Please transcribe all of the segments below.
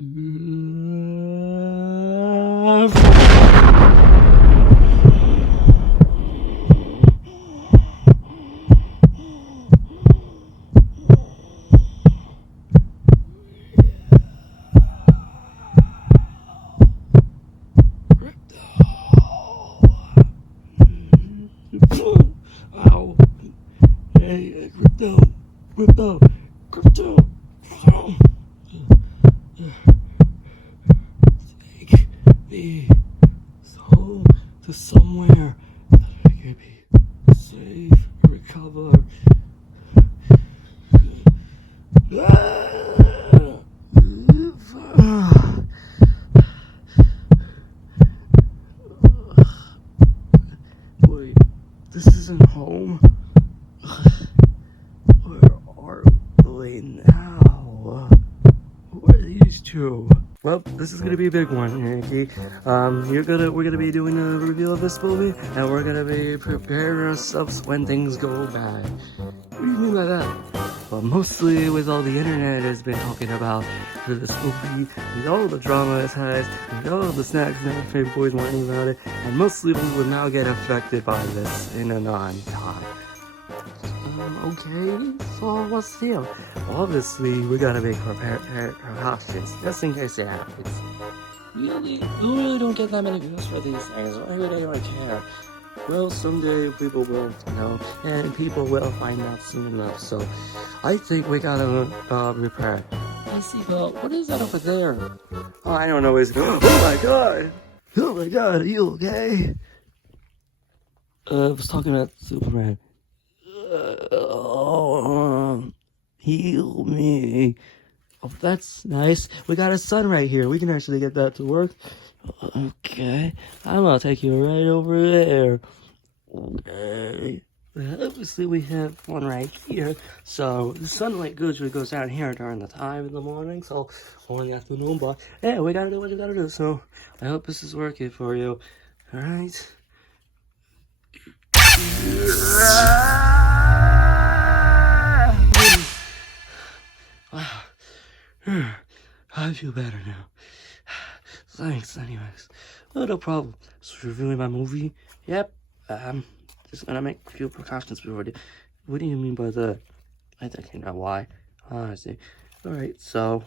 Ow. Hey, crypto. Crypto. Crypto. Take me home to somewhere that I can be safe, recover. Wait, this isn't home. Where are we now? Who are these two? Well, this is gonna be a big one, Yankee. We're gonna be doing a review of this movie, and we're gonna be preparing ourselves when things go bad. What do you mean by that? Well, mostly with all the internet has been talking about for this movie, and all the drama it has, and all the snacks and everything, boys whining about it, and most people will now get affected by this in a non-time. Okay, so what's the deal? Obviously, we gotta make precautions, just in case it happens. Really? We really don't get that many views for these things. Why would anyone care? Well, someday people will know, and people will find out soon enough, so I think we gotta prepare. I see, but what is that over there? Oh, I don't know, oh my god! Oh my god, are you okay? I was talking about Superman. Heal me. Oh, that's nice. We got a sun right here. We can actually get that to work. Okay. I'm gonna take you right over there. Okay. Obviously, we have one right here. So, the sunlight usually goes down here during the time in the morning. So, only afternoon. But, yeah, we gotta do what we gotta do. So, I hope this is working for you. Alright? Wow. I feel better now. Thanks, anyways. Oh, no problem. So, reviewing my movie? Yep. Just gonna make a few precautions before I do. What do you mean by that? I think you know why. Oh, I see. Alright, so,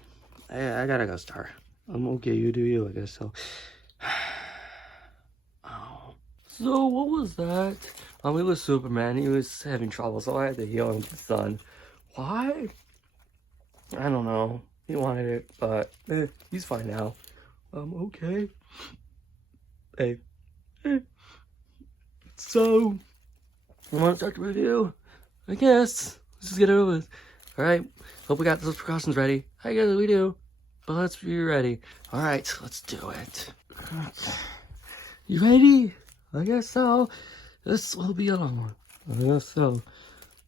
I gotta go start. I'm okay, you do you, I guess so. Oh. So, what was that? It was Superman. He was having trouble, so I had to heal him with the sun. Why? I don't know. He wanted it, but he's fine now. Okay. Hey. So, you want to start the review? I guess. Let's just get it over with. Alright. Hope we got those precautions ready. I guess we do. But let's be ready. Alright, let's do it. You ready? I guess so. This will be a long one. I guess so.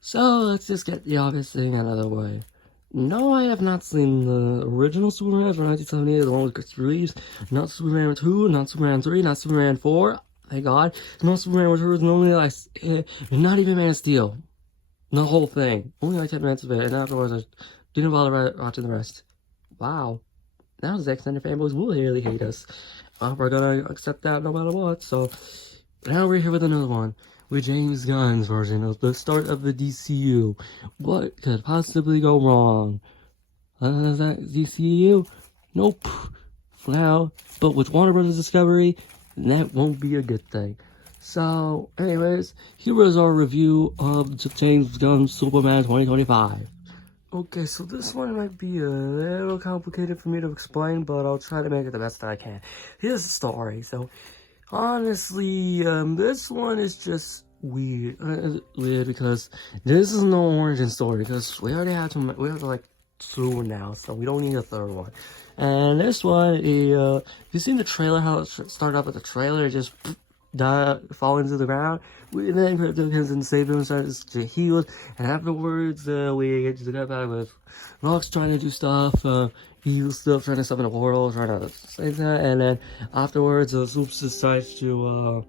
So, let's just get the obvious thing out of the way. No, I have not seen the original Superman from 1978, the one with Christopher Reeves. Not Superman 2, not Superman 3, not Superman 4. Thank God. No Superman Returns, and only like, not even Man of Steel. The whole thing. Only like 10 minutes of it, and afterwards I didn't bother watching the rest. Wow. Now the extended fanboys will really hate us. We're gonna accept that no matter what, so... Now we're here with another one. With James Gunn's version of the start of the DCU. What could possibly go wrong? Is that DCU? Nope. For now. But with Warner Bros. Discovery, that won't be a good thing. So, anyways, here is our review of James Gunn's Superman 2025. Okay, so this one might be a little complicated for me to explain, but I'll try to make it the best that I can. Here's the story. So, honestly, this one is just weird. Weird because this is no origin story, because we already have like 2 now, so we don't need a 3rd one. And this one, you seen the trailer, how it started off with the trailer, just fall into the ground. And then Crypto comes and saves him and starts to heal. And afterwards, we get to get back with Rock's trying to do stuff, evil stuff, trying to summon a portal, trying to save that. And then afterwards, Soups decides to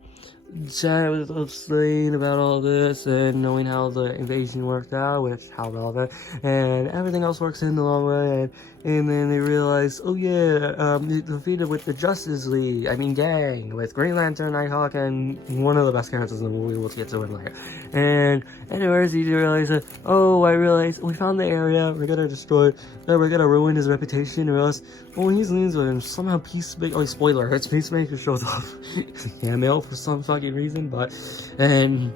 chat with Slane about all this and knowing how the invasion worked out, which how relevant, and everything else works in the long run, and then they realize, oh yeah, they defeated with the Justice League, gang, with Green Lantern, Nighthawk, and one of the best characters in the movie, we'll get to it later. And anyways, you realize that, oh, I realized, we found the area, we're gonna destroy it, we're gonna ruin his reputation, and realize, when he leaves with him, somehow spoiler, it's Peacemaker shows up, cameo for some fucking reason, but, and,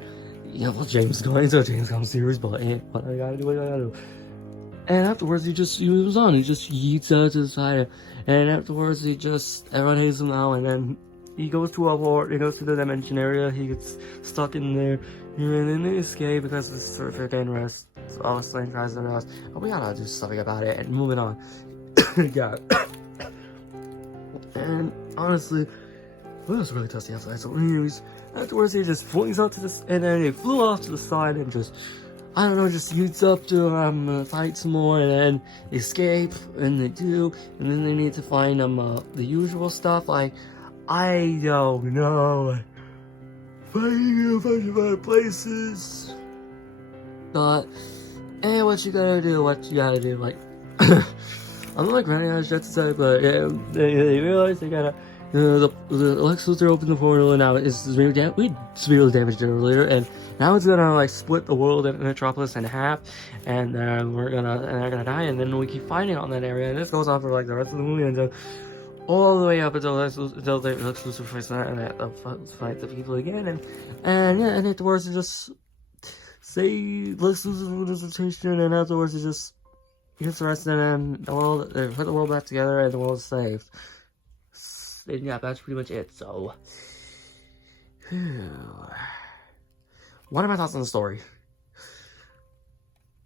James comes series, but, what I gotta do, what I gotta do. And afterwards, he just moves on. He just yeets out to the side. And afterwards, everyone hates him now. And then he goes to he goes to the dimension area. He gets stuck in there. And then they escape because it's terrific and rest. All the Slane tries to rest. But we gotta do something about it. And moving on. Yeah. And honestly, it was really tough outside. So anyways, afterwards, he just flings out to this. And then he flew off to the side and just yeets up to fight some more and then escape, and they do, and then they need to find the usual stuff like, I don't know, fighting a bunch of other places, but, what you gotta do, like, I'm not like running out of shit to say, but yeah, they realize they gotta, the Lex Luthor opened the portal, and now it's severely damaged it earlier, and now it's gonna split the world in Metropolis in half, and they're gonna die, and then we keep fighting on that area, and this goes on for the rest of the movie, and all the way up until Lex Luthor fight the people again, and afterwards it just say Lex Luthor's rotation, and afterwards it just gets arrested, and they put the world back together, and the world is saved. And yeah, that's pretty much it, so... What are my thoughts on the story?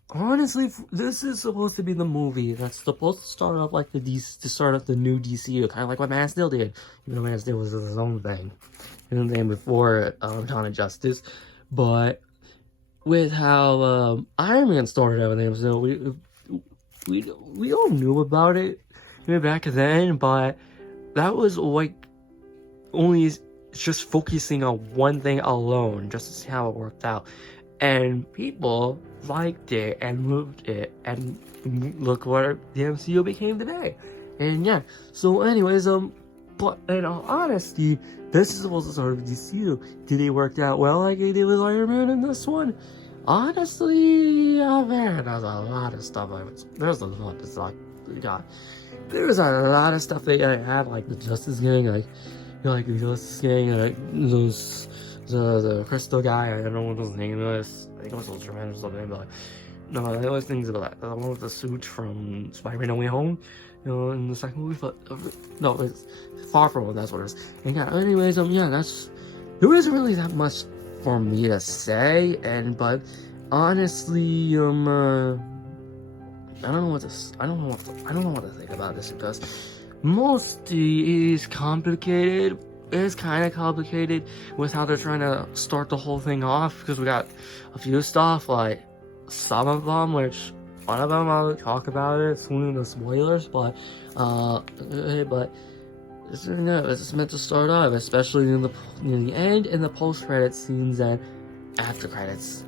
Honestly, this is supposed to be the movie that's supposed to start off like the new DCU, kind of like what Man of Steel did. Even though Man of Steel was his own thing. Before Dawn of Justice. But with how Iron Man started everything, so we all knew about it back then, but that was only just focusing on one thing alone, just to see how it worked out. And people liked it and moved it, and look what the MCU became today. And yeah, so anyways, but in all honesty, this is supposed to start with DCU. Did it work out well like it did with Iron Man in this one? Honestly, oh man, there's a lot of stuff. There's a lot to talk. There's a lot of stuff they have, like the Justice Gang, the Justice Gang, the Crystal guy. I don't know what his name is. I think it was Ultraman or something, but no, there was things about that. The one with the suit from Spider-Man No Way Home, in the second movie, but no, it's Far From Home. That's what it is. And yeah, anyways, yeah, there isn't really that much for me to say, but honestly, I don't know what to think about this, because mostly is complicated. It's kind of complicated with how they're trying to start the whole thing off, because we got a few stuff, like some of them, which one of them I'll talk about it, excluding the spoilers, but it's meant to start off, especially in the end, in the post-credits scenes and after credits.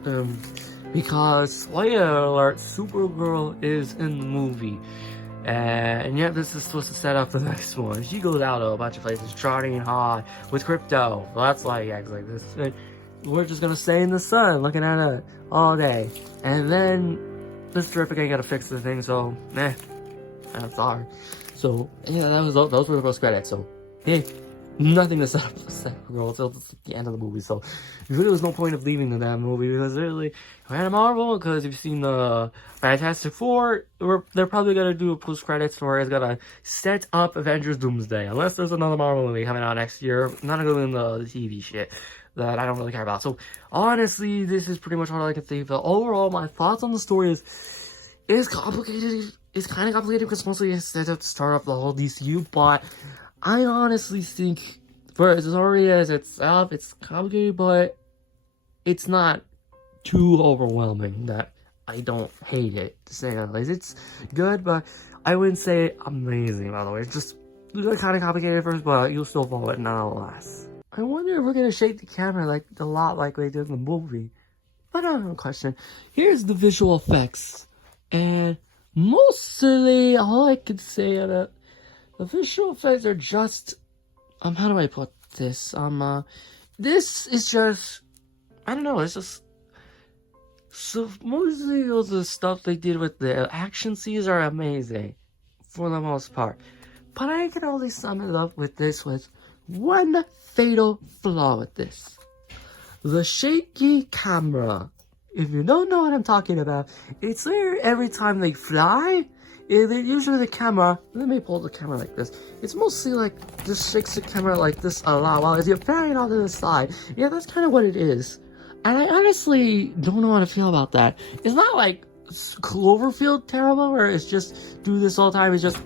Because, spoiler alert, Supergirl is in the movie. And yeah, this is supposed to set up the next one. She goes out to a bunch of places, charting hard with crypto. Well, that's why he acts like this. And we're just gonna stay in the sun, looking at it all day. And then, this Terrific ain't gonna fix the thing, so, I'm sorry. So, yeah, those were the post credits, so, hey. Nothing to set up for Supergirl until the end of the movie, so really was no point of leaving the damn movie, because really, man, Marvel, because if you've seen the Fantastic Four, they're probably gonna do a post-credits where it's gonna set up Avengers Doomsday, unless there's another Marvel movie coming out next year, not including the TV shit that I don't really care about. So, honestly, this is pretty much all I can say, but overall, my thoughts on the story is complicated. It's kind of complicated, because mostly it's set up to start off the whole DCU, but I honestly think, for as already as itself, it's complicated, but it's not too overwhelming that I don't hate it, to say that. It's good, but I wouldn't say amazing, by the way. It's just kind of complicated at first, but you'll still follow it nonetheless. I wonder if we're gonna shake the camera like a lot like they did in the movie. But I don't have a question. Here's the visual effects. And mostly all I could say about the visual effects are just how do I put this? This is just, I don't know, it's just, so mostly all the stuff they did with the action scenes are amazing, for the most part. But I can only sum it up with this with one fatal flaw with this. The shaky camera. If you don't know what I'm talking about, it's there every time they fly. Usually the camera, let me pull the camera like this. It's mostly like, just shakes the camera like this a lot while you're flying off to the side. Yeah, that's kind of what it is. And I honestly don't know how to feel about that. It's not like Cloverfield terrible, where it's just do this all the time, it's just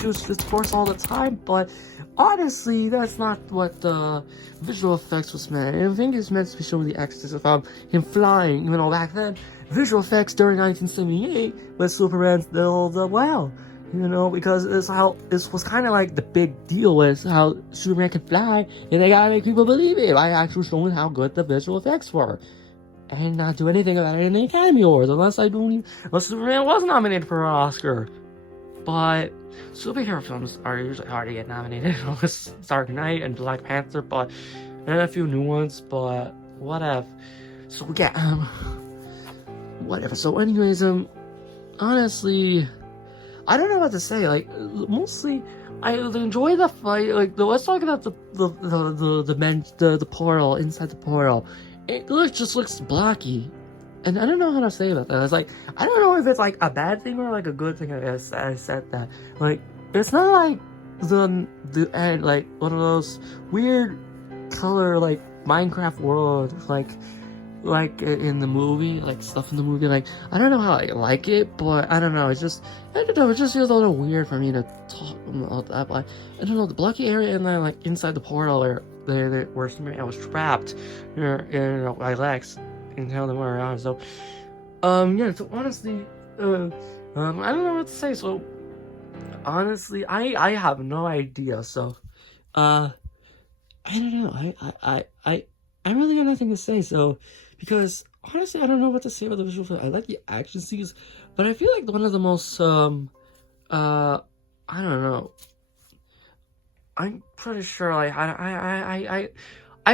shoots this course all the time, but honestly, that's not what the visual effects was meant. I think it's meant to be showing the access of him flying, even though back then, visual effects during 1978 with Superman still did well. You know, because it's how this was kind of like the big deal was how Superman could fly, and they gotta make people believe it by actually showing how good the visual effects were, and not do anything about it in the Academy Awards unless Superman was nominated for an Oscar. But superhero films are usually hard to get nominated, unless Dark Knight and Black Panther, and a few new ones, but whatever. So yeah, whatever. So anyways, honestly, I don't know what to say. Like, mostly, I enjoy the fight. Like, let's talk about the portal inside the portal. It just looks blocky, and I don't know how to say about that. It's like, I don't know if it's like a bad thing or like a good thing. I said that. Like, it's not like the end, like one of those weird color like Minecraft world, like in the movie, like stuff in the movie. Like, I don't know how I like it, but I don't know. It just feels a little weird for me to talk about that. But I don't know, the blocky area and then like inside the portal where I was trapped, by Lex and tell them where I was. So, yeah. So honestly, I don't know what to say. So, honestly, I have no idea. So, I don't know. I really got nothing to say. So, because honestly, I don't know what to say about the visual effects. I like the action scenes, but I feel like one of the most I don't know. I'm pretty sure like I'm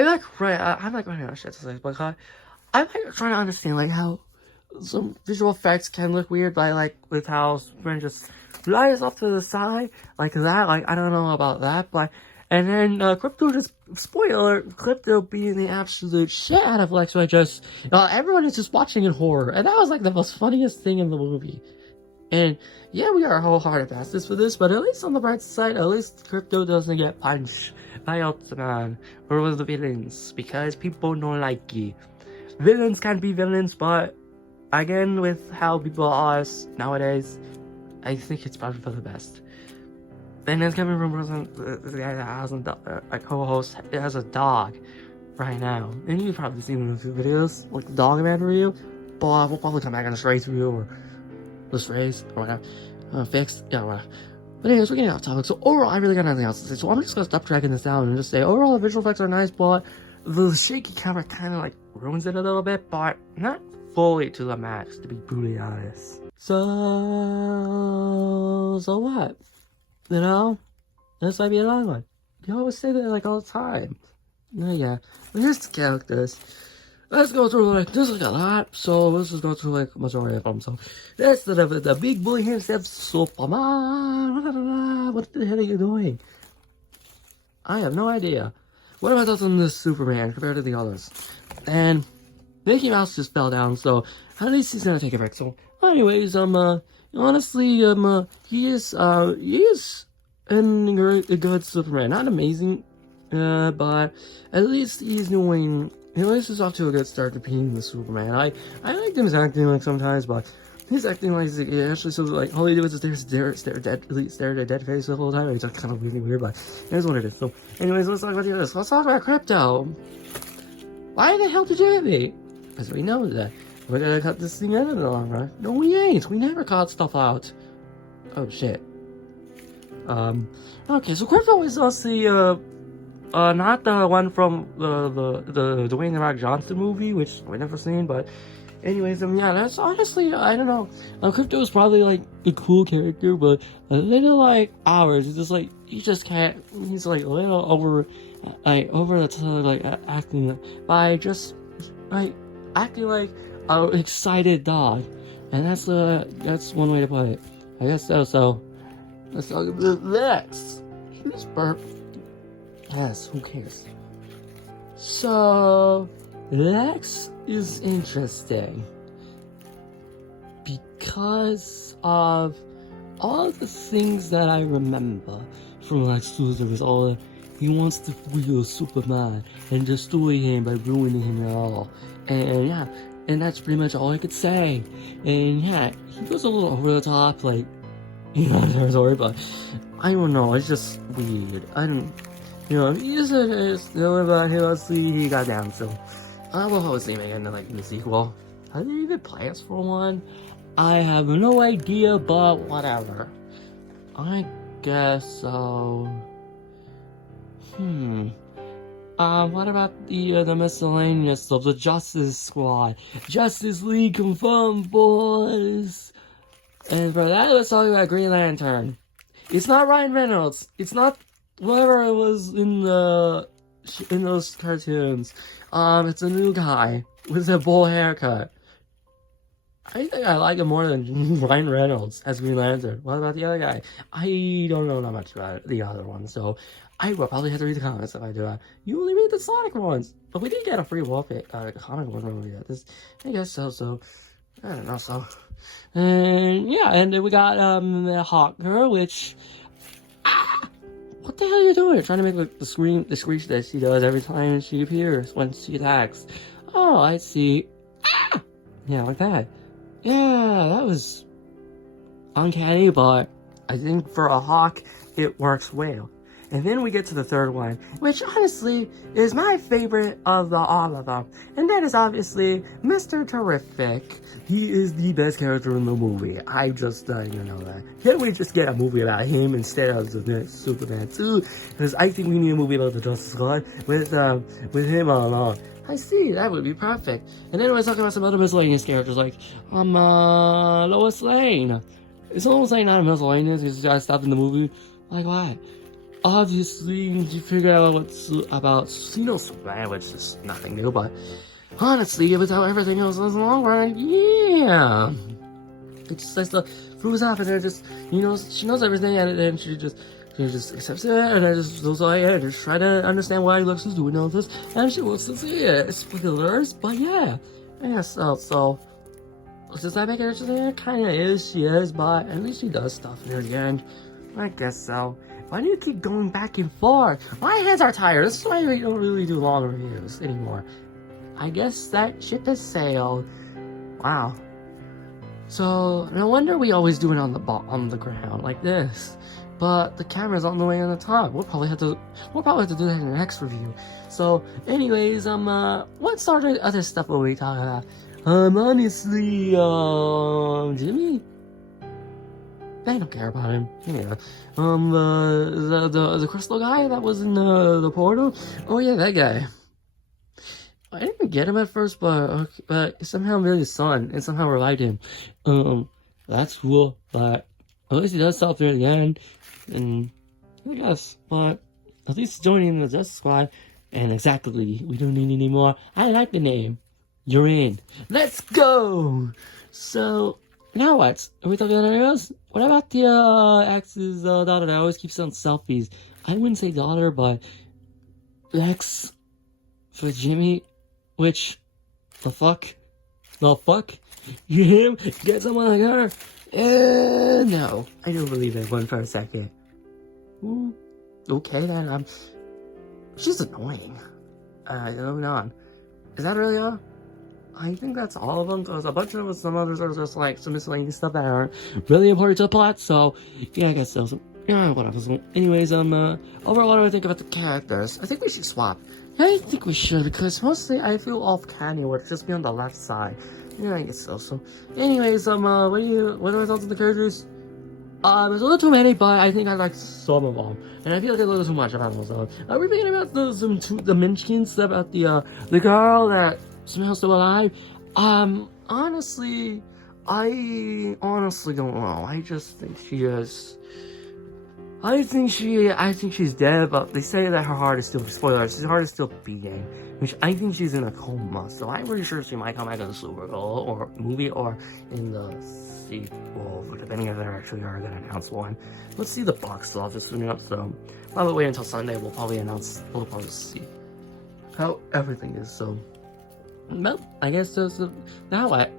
like running out of shit to say, but I'm like trying to understand like how some visual effects can look weird by like with how Superman just flies off to the side like that. Like, I don't know about that, but and then Crypto just spoiler Crypto being the absolute shit out of Lex. So I just everyone is just watching in horror, and that was like the most funniest thing in the movie. And yeah, we are wholehearted bastards for this, but at least on the bright side, at least Crypto doesn't get punched by Ultraman or one of the villains, because people don't like it. Villains can be villains, but again, with how people are nowadays, I think it's probably for the best. And it's coming from the guy that has a co-host, it has a dog right now. And you've probably seen in a few videos, like the Dog Man review, but we'll probably come back on the Strays review or the Strays or whatever. Fixed, yeah, whatever. But anyways, we're getting off topic. So overall, I really got nothing else to say. So I'm just gonna stop tracking this down and just say overall the visual effects are nice, but the shaky camera kind of like ruins it a little bit, but not fully to the max, to be brutally honest. So what? You know, this might be a long one. You always say that like all the time. Yeah. But here's the characters. Let's go through like this is a lot, so let's just go through like majority of them. So that's the big boy himself, Superman. What the hell are you doing? I have no idea. What am I thoughts on this Superman compared to the others? And Mickey Mouse just fell down, so at least he's gonna take a break. So anyways, honestly, he is a good Superman. Not amazing, but at least he's doing. At least he's off to a good start to being the Superman. I like him acting like sometimes, but he's acting like he actually so like all he did was just stare at a dead face the whole time. It's just kind of really weird, but here's what it is. So, anyways, let's talk about this. Let's talk about Crypto. Why the hell did you hit me? Because we know that we're gonna cut this thing out in the long run. No, we ain't. We never cut stuff out. Oh shit. Okay, so Crypto is also not the one from the Dwayne The Rock Johnson movie, which I've never seen, but anyways, yeah, that's honestly, I don't know. Crypto is probably like a cool character, but a little like ours. It's just like he just can't. He's like a little over the top, like acting by just like acting like an excited dog, and that's one way to put it. I guess so. So let's talk about Lex. Who's burp? Yes, who cares? So Lex is interesting because of all the things that I remember from Lex Luthor. All he wants to free Superman and destroy him by ruining him at all, and yeah, and that's pretty much all I could say. And yeah, he goes a little over the top, like sorry, but I don't know. It's just weird. I don't. He's but he got down, so I will hopefully make the sequel. Are there even plans for one? I have no idea, but whatever. I guess so. What about the miscellaneous of the Justice Squad? Justice League confirmed, boys! And for that, let's talk about Green Lantern. It's not Ryan Reynolds. It's not whatever it was in those cartoons. It's a new guy with a bowl haircut. I think I like him more than Ryan Reynolds as Green Lantern. What about the other guy? I don't know that much about the other one, so I will probably have to read the comments if I do that. You only read the Sonic ones, but we did get a free comic one when we got this. I guess so. So I don't know. So and yeah, and then we got the Hawk Girl, which. What the hell are you doing? You're trying to make the screech that she does every time she appears when she attacks. Oh, I see. Ah! Yeah, like that. Yeah, that was uncanny, but I think for a hawk, it works well. And then we get to the third one, which honestly is my favorite of all of them. And that is obviously Mr. Terrific. He is the best character in the movie. I just didn't know that. Can't we just get a movie about him instead of the next Superman 2? Because I think we need a movie about the Justice Squad with him all along. I see, that would be perfect. And then we're talking about some other miscellaneous characters like Lois Lane. It's almost like not a miscellaneous, it's just stuff in the movie. Like what? Obviously, you figure out what's about Superman, which is nothing new, but honestly, without everything else in the long run, yeah. It just likes to prove up, and just, she knows everything, and then she just accepts it, and then just goes like, yeah, just try to understand why Lex is doing all this, and she wants to see it. Spoilers, but yeah. So, does that make her interesting? It kinda is, she is, but at least she does stuff near the end. I guess so. Why do you keep going back and forth? My hands are tired. This is why we don't really do long reviews anymore. I guess that ship has sailed. Wow. So, no wonder we always do it on the ground like this. But the camera's on the way on the top. We'll probably have to do that in the next review. So, anyways, what sort of other stuff will we talk about? Honestly, Jimmy? I don't care about him. Yeah. The crystal guy that was in the portal? Oh yeah, that guy. I didn't get him at first, but somehow made his son and somehow revived him. That's cool, but at least he does stuff there at the end. And I guess, but at least joining the Justice Squad. And exactly, we don't need any more. I like the name. You're in. Let's go! So, now what? Are we talking about anything else? What about the ex's daughter that always keeps on selfies? I wouldn't say daughter, but Lex for Jimmy, which the fuck? Him get someone like her? No, I don't believe that one for a second. Okay then. She's annoying. Moving on. Is that really all? I think that's all of them. There's a bunch of them, some others are just like some miscellaneous stuff that aren't really important to the plot, so yeah, I guess so. Yeah, whatever. So, anyways, overall, what do I think about the characters? I think we should swap. Yeah, I think we should, because mostly I feel off Kanye would just be on the left side. Yeah, I guess so. So, anyways, what are my thoughts on the characters? There's a little too many, but I think I like some of them, and I feel like a little too much about them. So, we're thinking about the Munchkin stuff about the girl that somehow still alive. Honestly, I honestly don't know. I just think she is. I think she's dead, but they say that her heart is still, spoilers, her heart is still beating, which I think she's in a coma, so I'm pretty sure she might come back in the Supergirl, or movie, or in the sequel, depending if they're actually are gonna announce one. Let's see the box office soon enough, so probably wait until Sunday, we'll probably see how everything is, so, well, I guess now what?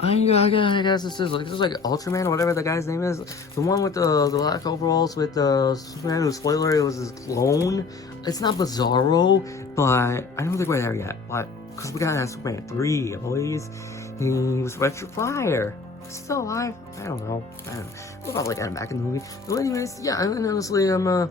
I guess this is like Ultraman or whatever the guy's name is. The one with the black overalls with the Superman, whose spoiler, it was his clone. It's not Bizarro, but I don't think we're there yet. But, because we got Superman 3, boys. He was Retro Flyer. Still alive? I don't know. We'll probably get him back in the movie. But anyways, yeah, and honestly, really,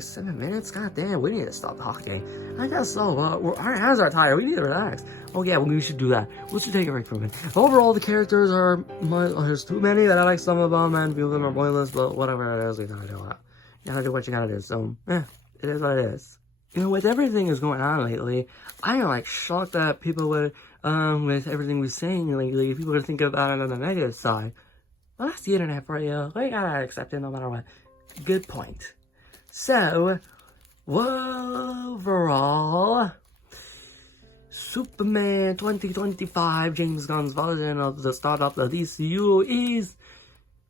7 minutes? God damn, we need to stop talking. I guess so. Our hands are tired. We need to relax. Oh yeah, we should do that. We should take a break from it. Overall, the characters are there's too many that I like some of them, and a few of them are pointless. But whatever it is, we gotta do it. You gotta do what you gotta do. So it is what it is. You know, with everything that's going on lately, I am like shocked that people would with everything we're saying lately, people would think about it on the negative side. Well, that's the internet for you. We gotta accept it no matter what. Good point. So, overall, Superman 2025, James Gunn's version of the start of the DCU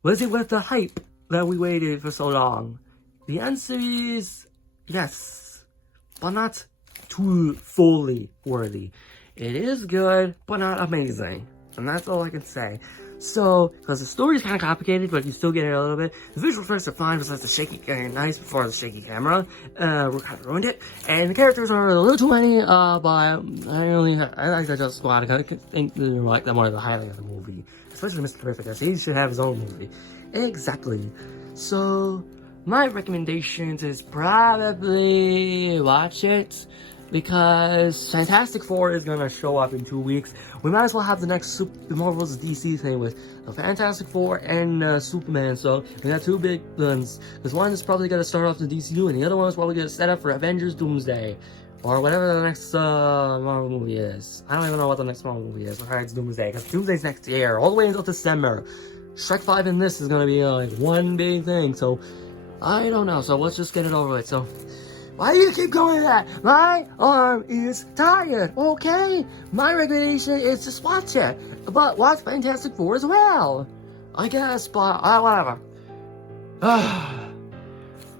was it worth the hype that we waited for so long? The answer is yes, but not too fully worthy. It is good, but not amazing. And that's all I can say. So, because the story is kind of complicated, but you still get it a little bit. The visual effects are fine, besides the shaky, nice before the shaky camera. We kind of ruined it. And the characters are a little too many, but I like the Justice Squad. I think they're like one of the highlights of the movie. Especially Mr. Terrific, because he should have his own movie. Exactly. So, my recommendations is probably watch it. Because Fantastic Four is gonna show up in 2 weeks. We might as well have the next Marvel's DC thing with Fantastic Four and Superman. So we got two big ones. This one is probably gonna start off the DCU, and the other one is probably gonna set up for Avengers Doomsday. Or whatever the next Marvel movie is. I don't even know what the next Marvel movie is. Alright, it's Doomsday. Because Doomsday's next year, all the way until December. Shrek 5 and this is gonna be like one big thing. So, I don't know. So let's just get it over with. So, why do you keep going with that? My arm is tired, okay? My recommendation is just watch it. But watch Fantastic Four as well. I guess, but whatever.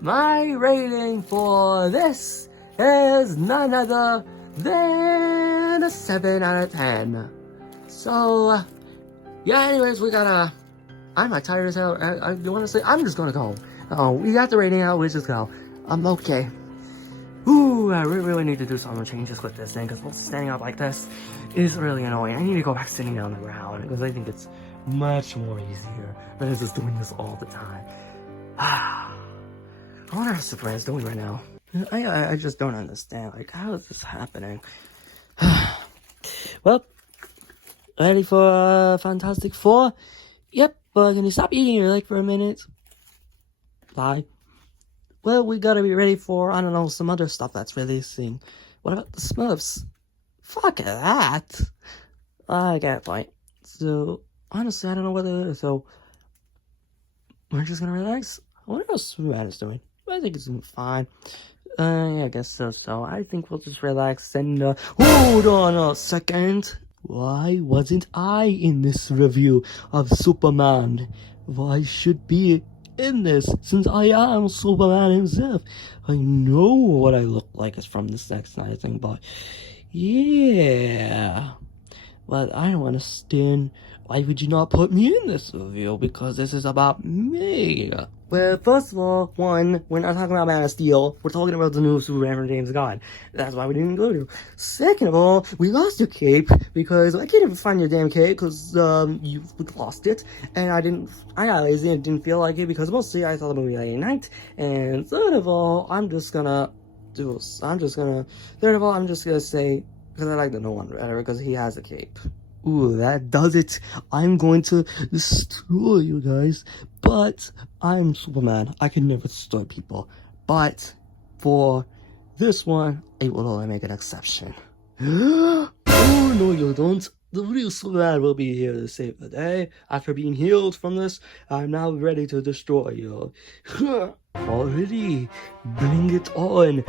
My rating for this is none other than a 7 out of 10. So, yeah, anyways, I'm not tired as hell. I want to say, I'm just gonna go. We got the rating out, let's just go. I'm okay. Ooh, I really need to do some changes with this thing, because standing up like this is really annoying. I need to go back sitting on the ground, because I think it's much more easier than just doing this all the time. I wonder how Superman's doing right now. I just don't understand, like, how is this happening? Well, ready for Fantastic Four? Yep, but can you stop eating your leg for a minute? Bye. Well, we gotta be ready for, I don't know, some other stuff that's releasing. What about the Smurfs? Fuck that! I get a point. So, honestly, I don't know what it is, so we're just gonna relax. I wonder how Superman is doing. I think it's doing fine. Yeah, I guess so. So, I think we'll just relax and, hold on a second! Why wasn't I in this review of Superman? Why should be in this, since I am Superman himself? I know what I look like is from this Zack Snyder thing, but yeah. But I don't understand. Why would you not put me in this review? Because this is about me. Well, first of all, one, we're not talking about Man of Steel. We're talking about the new Superman from James Gunn. That's why we didn't include you. Second of all, we lost your cape because I can't even find your damn cape because you lost it. And I got lazy and didn't feel like it because mostly I saw the movie late at night. And third of all, I'm just gonna say, because I like the new one better because he has a cape. Ooh, that does it. I'm going to destroy you guys. But I'm Superman. I can never destroy people. But for this one, I will only make an exception. Oh, no, you don't. The real Superman will be here to save the day. After being healed from this, I'm now ready to destroy you. Already, bring it on.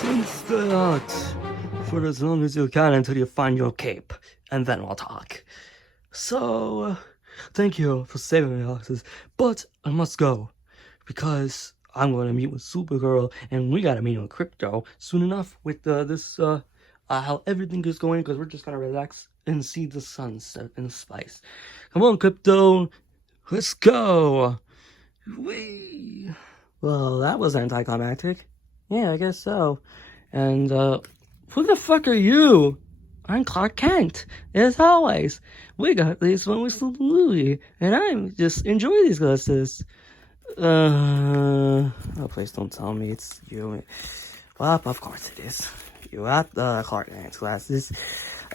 Since that, for as long as you can until you find your cape, and then we'll talk. So, thank you for saving me, Alexis, but I must go, because I'm going to meet with Supergirl, and we gotta meet with Crypto soon enough with how everything is going, because we're just gonna relax and see the sunset in space. Come on, Crypto, let's go! Whee! Well, that was anticlimactic. Yeah, I guess so. And, who the fuck are you? I'm Clark Kent, as always. We got these when we sleep in Louis, and I'm just enjoy these glasses. Oh, please don't tell me it's you. Well, of course it is. You got the Clark Kent glasses,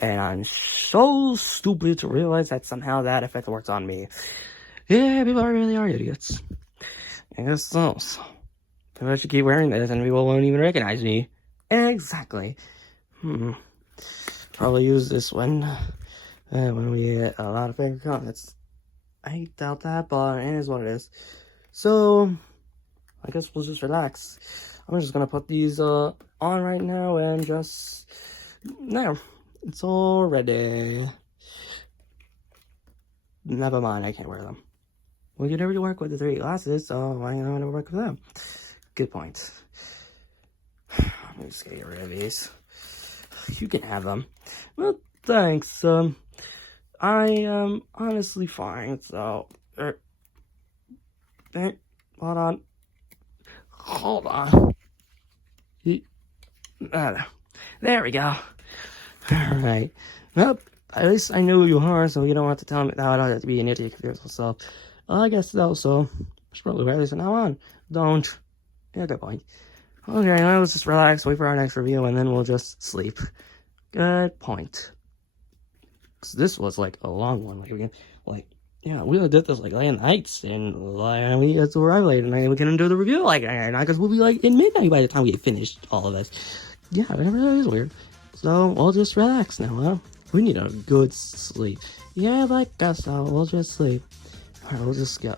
and I'm so stupid to realize that somehow that effect works on me. Yeah, people really are idiots. I guess so. Maybe I should keep wearing this and people won't even recognize me. Exactly. Probably use this when we get a lot of fake comments. I doubt that, but it is what it is. So, I guess we'll just relax. I'm just gonna put these on right now and just... There. It's all ready. Never mind, I can't wear them. Well, you never work with the 3 glasses, so why don't I never work with them? Good point. I'm just gonna get rid of these. You can have them. Well, thanks. I am honestly fine, so... hold on. Hold on. There we go. Alright. Well, at least I knew who you are, so you don't have to tell me that I don't have to be an idiot confused myself. I guess so, I should probably wear this from now on. Don't. Yeah, good point. Okay, now let's just relax, wait for our next review, and then we'll just sleep. Good point. Cause this was like a long one. Yeah, we did this like late nights, and we had to arrive late, and we couldn't do the review like because we'll be like in midnight by the time we get finished all of this. Yeah, it really is weird. So we'll just relax now, huh? We need a good sleep. Yeah, like us, so we'll just sleep. Alright, we'll just go.